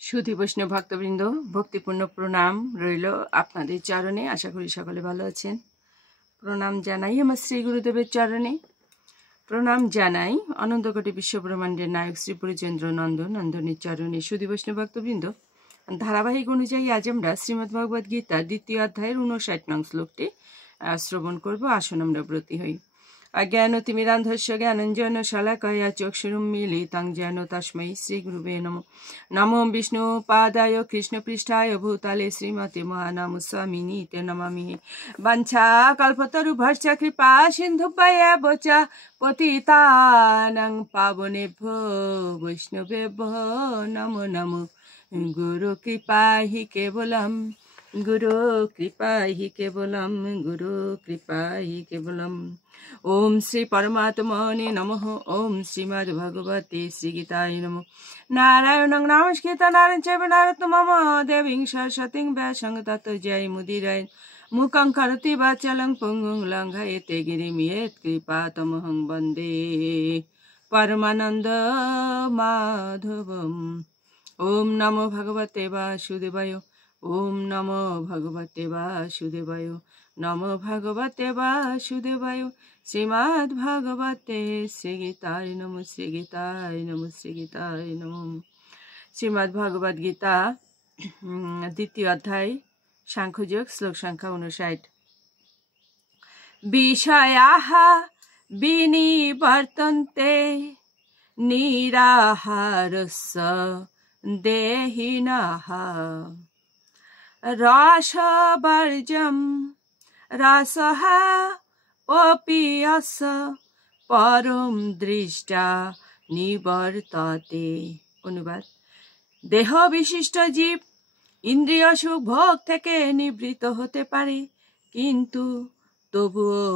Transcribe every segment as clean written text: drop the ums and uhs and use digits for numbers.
সুধী বৈষ্ণব ভক্তবৃন্দ, ভক্তিপূর্ণ প্রণাম রইল আপনাদের চরণে। আশা করি সকলে ভালো আছেন। প্রণাম জানাই আমার শ্রী গুরুদেবের চরণে। প্রণাম জানাই অনন্তকোটি বিশ্বব্রহ্মাণ্ডের নায়ক শ্রী পরিচন্দ্র নন্দনের চরণে। সুধী বৈষ্ণব ভক্তবৃন্দ, ধারাবাহিক অনুযায়ী আজ আমরা শ্রীমদ্ ভগবদ গীতার 2য় অধ্যায়ের 59 নং শ্লোকটি শ্রবণ করব। আসুন আমরা ব্রতী হই। অজ্ঞানতিমিরান্ধস্য জ্ঞানঞ্জন শলাকয়া চক্ষুরুন্মীলিतं যেন তস্मै শ্রীগুরুবে নমঃ। নমো বিষ্ণুপাদায় কৃষ্ণপৃষ্ঠায় ভূতলে শ্রীমতে মহানামস্বামিনীতে নমামি। বাঞ্ছাকল্পতরুভ্যশ্চ কৃপা সিন্ধুভ্যেব চ পতিতানাং পাবনেভ্যো বৈষ্ণবেভ্যো নমো নমো। গুরু কৃপা হি কেবলম, গুরু কৃপা হি কেবলম, গুরু কৃপা হি কেবলম। ওম শ্রী পরমাত্মনে নমঃ। ওম শ্রীমদ্ ভগবতে শ্রীগীতায় নমঃ। নারায়ণং নমস্কৃত্য নরং চৈব নরোত্তমঃ দেবীং সরস্বতীং ব্যাসং ততো জয়মুদীরয়ে। মুখং করোতি বাচালং পঙ্গুং লঙ্ঘয়তে গিরিম ইয়ৎকৃপাতমহং বন্দে পরমানন্দ মাধবম। ওম নমো ভগবতে বাসুদেবায়। ওম নমো ভগবতে বাসুদেবায়। নমো ভগবতে বাসুদেবায়। শ্রীমদ্ ভগবতে শ্রীগীতায় নমঃ। শ্রীগীতায় নমঃ। শ্রীগীতায় নমঃ। শ্রীমদ্ ভগবদ গীতা 2য় অধ্যায় সাংখ্যযোগ, শ্লোক সংখ্যা 59। বিষয়াঃ বিনিবর্তন্তে নিরাহারস্য দেহিনঃ রসবর্জম রসঃ অপি অস্য পরম দৃষ্টা নিবর্ততে। অনুবাদ: দেহ বিশিষ্ট জীব ইন্দ্রিয় সুখ ভোগ থেকে নিবৃত্ত হতে পারে, কিন্তু তবুও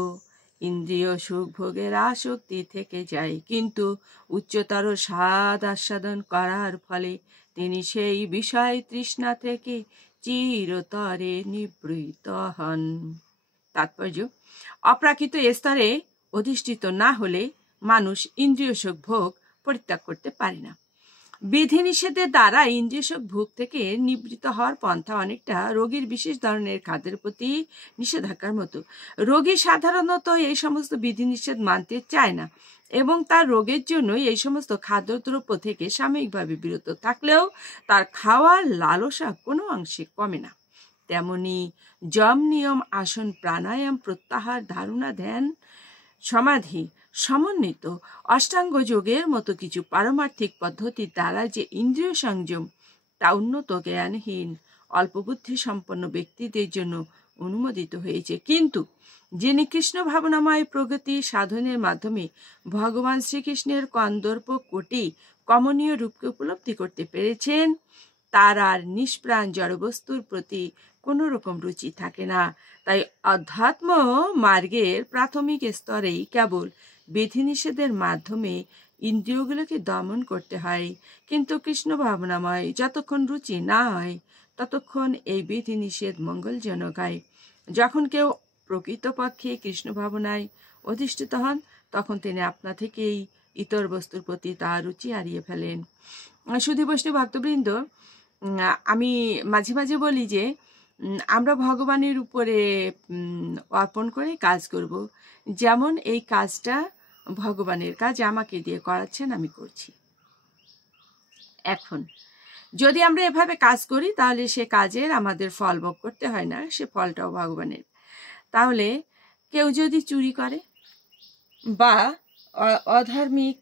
ইন্দ্রিয় সুখ ভোগের আসক্তি থেকে যায়। কিন্তু উচ্চতর স্বাদ আস্বাদন করার ফলে তিনি সেই বিষয় তৃষ্ণা থেকে চিরতরে নিবৃত্ত হন। তাৎপর্য: অপ্রাকৃত স্তরে অধিষ্ঠিত না হলে মানুষ ইন্দ্রিয় সুখ ভোগ পরিত্যাগ করতে পারে না। বিধিনিষেধের দ্বারা ইন্দ্রিয় সুখ ভোগ থেকে নিবৃত্ত হওয়ার পন্থা অনেকটা রোগীর বিশেষ ধরনের খাদ্যের প্রতি নিষেধাজ্ঞার মতো। রোগী সাধারণত এই সমস্ত বিধিনিষেধ মানতে চায় না এবং তার রোগের জন্য এই সমস্ত খাদ্যদ্রব্য থেকে সাময়িকভাবে বিরত থাকলেও তার খাওয়ার লালসা কোনো অংশে কমে না। তেমনি যম, নিয়ম, আসন, প্রাণায়াম, প্রত্যাহার, ধারণা, ধ্যান, সমাধি সমন্বিত অষ্টাঙ্গ যোগের মতো কিছু পারমার্থিক পদ্ধতির দ্বারা যে ইন্দ্রিয় সংযম, তা উন্নত জ্ঞানহীন অল্পবুদ্ধি সম্পন্ন ব্যক্তিদের জন্য অনুমোদিত হয়েছে। কিন্তু যিনি কৃষ্ণ ভাবনাময় প্রগতি সাধনের মাধ্যমে ভগবান শ্রীকৃষ্ণের কন্দর্প কোটি কমনীয় রূপকে উপলব্ধি করতে পেরেছেন, তার আর নিষ্প্রাণ জড়বস্তুর প্রতি কোনো রকম রুচি থাকে না। তাই অধ্যাত্ম মার্গের প্রাথমিক স্তরেই কেবল বিধিনিষেধের মাধ্যমে ইন্দ্রিয়গুলোকে দমন করতে হয়। কিন্তু কৃষ্ণ ভাবনাময় যতক্ষণ রুচি না হয় ততক্ষণ এই বিধিনিষেধ মঙ্গলজনক হয়। যখন কেউ প্রকৃতপক্ষে কৃষ্ণ ভাবনায় অধিষ্ঠিত হন, তখন তিনি আপনা থেকেই ইতর বস্তুর প্রতি তার রুচি হারিয়ে ফেলেন। সুধী বৈষ্ণব ভক্তবৃন্দ, আমি মাঝে মাঝে বলি যে আমরা ভগবানের উপরে অর্পণ করে কাজ করব। যেমন এই কাজটা ভগবানের কাজ, আমাকে দিয়ে করাচ্ছেন, আমি করছি। এখন যদি আমরা এভাবে কাজ করি তাহলে সে কাজের আমাদের ফল ভোগ করতে হয় না, সে ফলটাও ভগবানের। তাহলে কেউ যদি চুরি করে বা অধার্মিক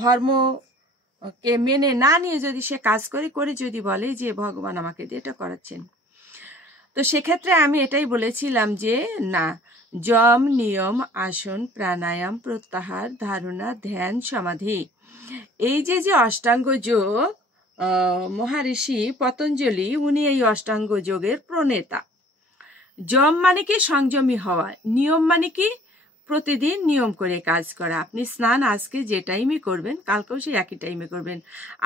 ধর্মকে মেনে না নিয়ে যদি সে কাজ করে যদি বলে যে ভগবান আমাকে দিয়ে এটা করাচ্ছেন, তো সেক্ষেত্রে আমি এটাই বলেছিলাম যে না, যম, নিয়ম, আসন, প্রাণায়াম, প্রত্যাহার, ধারণা, ধ্যান, সমাধি, এই যে অষ্টাঙ্গ যোগ, মহারিষি পতঞ্জলি উনি এই অষ্টাঙ্গ যোগের প্রণেতা। যম মানে কি সংযমী হওয়া, নিয়ম মানে কি প্রতিদিন নিয়ম করে কাজ করা। আপনি স্নান আজকে যে টাইমে করবেন কালকেও সেই একই টাইমে করবেন,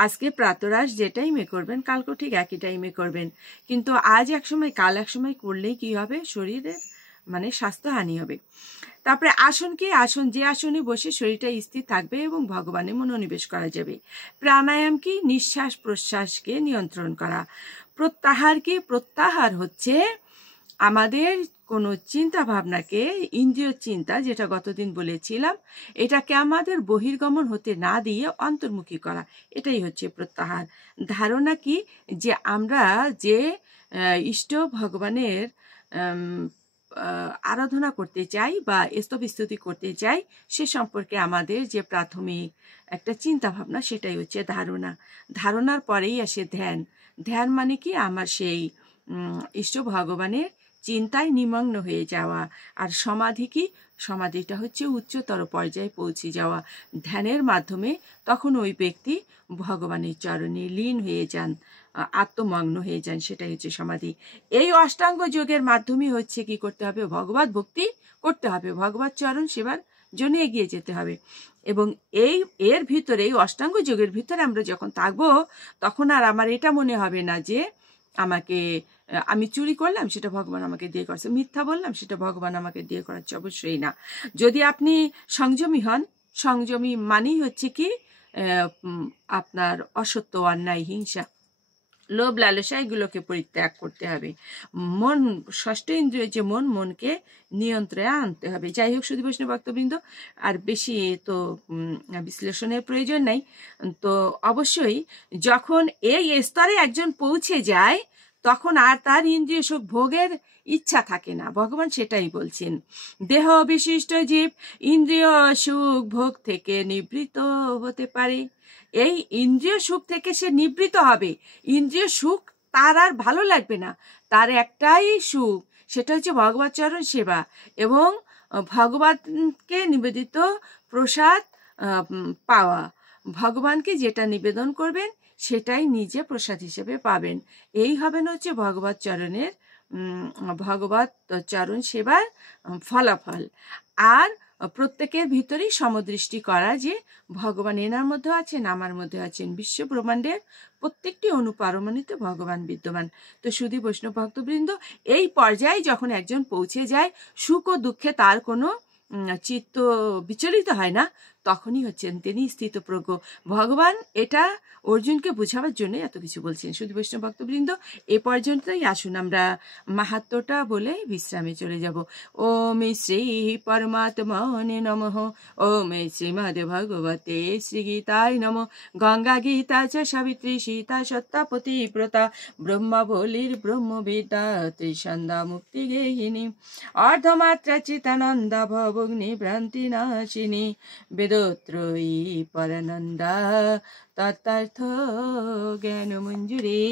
আজকে প্রাতরাশ যে টাইমে করবেন কালকেও ঠিক একই টাইমে করবেন। কিন্তু আজ এক সময় কাল এক সময় করলেই কি হবে, শরীরের মানে স্বাস্থ্যহানি হবে। তারপরে আসন কি? আসন, যে আসনে বসে শরীরটা স্থির থাকবে এবং ভগবানে মনোনিবেশ করা যাবে। প্রাণায়াম কি? নিঃশ্বাস প্রশ্বাসকে নিয়ন্ত্রণ করা। প্রত্যাহার কি? প্রত্যাহার হচ্ছে আমাদের কোনো চিন্তা ভাবনাকে, ইন্দ্রিয় চিন্তা, যেটা গতদিন বলেছিলাম, এটাকে আমাদের বহির্গমন হতে না দিয়ে অন্তর্মুখী করা, এটাই হচ্ছে প্রত্যাহার। ধারণা কি? যে আমরা যে ইষ্ট ভগবানের আরাধনা করতে চাই বা স্তবস্তুতি করতে চাই, সে সম্পর্কে আমাদের যে প্রাথমিক একটা চিন্তা ভাবনা, সেটাই হচ্ছে ধারণা। ধারণার পরেই আসে ধ্যান। ধ্যান মানে কি? আমার সেই ইষ্ট ভগবানের চিন্তায় নিমগ্ন হয়ে যাওয়া। আর সমাধি কি? সমাধিটা হচ্ছে উচ্চতর পর্যায়ে পৌঁছে যাওয়া। ধ্যানের মাধ্যমে তখন ওই ব্যক্তি ভগবানের চরণে লীন হয়ে যান, আত্মমগ্ন হয়ে যান, সেটাই হচ্ছে সমাধি। এই অষ্টাঙ্গ যোগের মাধ্যমে হচ্ছে কি করতে হবে? ভগবত ভক্তি করতে হবে, ভগবত চরণ সেবার জন্য এগিয়ে যেতে হবে। এবং এর ভিতরে, এই অষ্টাঙ্গ যোগের ভিতরে আমরা যখন থাকবো, তখন আর আমার এটা মনে হবে না যে আমি চুরি করলাম, সেটা ভগবান আমাকে দিয়ে করছে, মিথ্যা বললাম, সেটা ভগবান আমাকে দিয়ে করাচ্ছে, অবশ্যই না। যদি আপনি সংযমী হন, সংযমী মানেই হচ্ছে কি আপনার অসত্য, অন্যায়, হিংসা, লোভ, লালসা, এগুলোকে পরিত্যাগ করতে হবে। মন, ষষ্ঠ ইন্দ্রিয় যে মনকে নিয়ন্ত্রণে আনতে হবে। যাই হোক সুধী বৈষ্ণব ভক্তবৃন্দ, আর বেশি তো বিশ্লেষণের প্রয়োজন নাই। তো অবশ্যই যখন এই স্তরে একজন পৌঁছে যায়, তখন আর তার ইন্দ্রিয় সুখ ভোগের ইচ্ছা থাকে না। ভগবান সেটাই বলছেন, দেহ বিশিষ্ট জীব ইন্দ্রিয় সুখ ভোগ থেকে নিবৃত্ত হতে পারে। এই ইন্দ্রিয় সুখ থেকে সে নিবৃত্ত হবে। ইন্দ্রিয় সুখ তার আর ভালো লাগবে না। তার একটাই সুখ, সেটা হচ্ছে ভগবত চরণ সেবা এবং ভগবানকে নিবেদিত প্রসাদ পাওয়া। ভগবানকে যেটা নিবেদন করবেন সেটাই নিজে প্রসাদ হিসেবে পাবেন। এই হবেন হচ্ছে ভগবত চরণের ভগবত চরণ সেবার ফলাফল। আর প্রত্যেকের ভিতরেই সমদৃষ্টি করা, যে ভগবান এনার মধ্যে আছেন, আমার মধ্যে আছেন, বিশ্ব ব্রহ্মাণ্ডের প্রত্যেকটি অনুপারমাণিতে ভগবান বিদ্যমান। তো সুধী বৈষ্ণব ভক্তবৃন্দ, এই পর্যায়ে যখন একজন পৌঁছে যায়, সুখ ও দুঃখে তার কোনো চিত্ত বিচলিত হয় না, তখনই হচ্ছেন তিনি স্থিতপ্রজ্ঞ। ভগবান এটা অর্জুনকে বোঝাবার জন্য এত কিছু বলছেন। সুধী বৈষ্ণব ভক্তবৃন্দ, এ পর্যন্তই। আসুন আমরা মাহাত্ম্যটা বলে বিশ্রামে চলে যাব। ওম শ্রী পরমাত্মনে নমঃ। ওম শ্রীমদ্ ভগবতে শ্রী গীতায় নমঃ। গঙ্গা গীতা চ সাবিত্রী সীতা সত্তা পতিব্রতা ব্রহ্মাবলীর ব্রহ্মবিদ্যা ত্রিসন্ধ্যা মুক্তি গেহিনী অর্ধমাত্রা চিতানন্দা ভবগ্নি ভ্রান্তি নাশিনী বেদোত্রয়ী পরানন্দা তত্ত্বার্থ জ্ঞান মঞ্জুরি।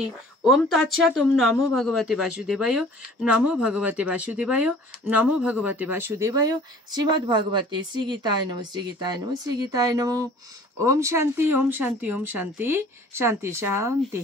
ওম তৎসৎ। ওম নমো ভগবতে বাসুদেবায়। নমো ভগবতে বাসুদেবায়। নমো ভগবতে বাসুদেবায়। শ্রীমদ্ ভগবতে শ্রী গীতায় নমঃ। শ্রী গীতায় নমঃ। শ্রী গীতায় নমঃ। ওম শান্তি, ওম শান্তি, ওম শান্তি, শান্তি শান্তি।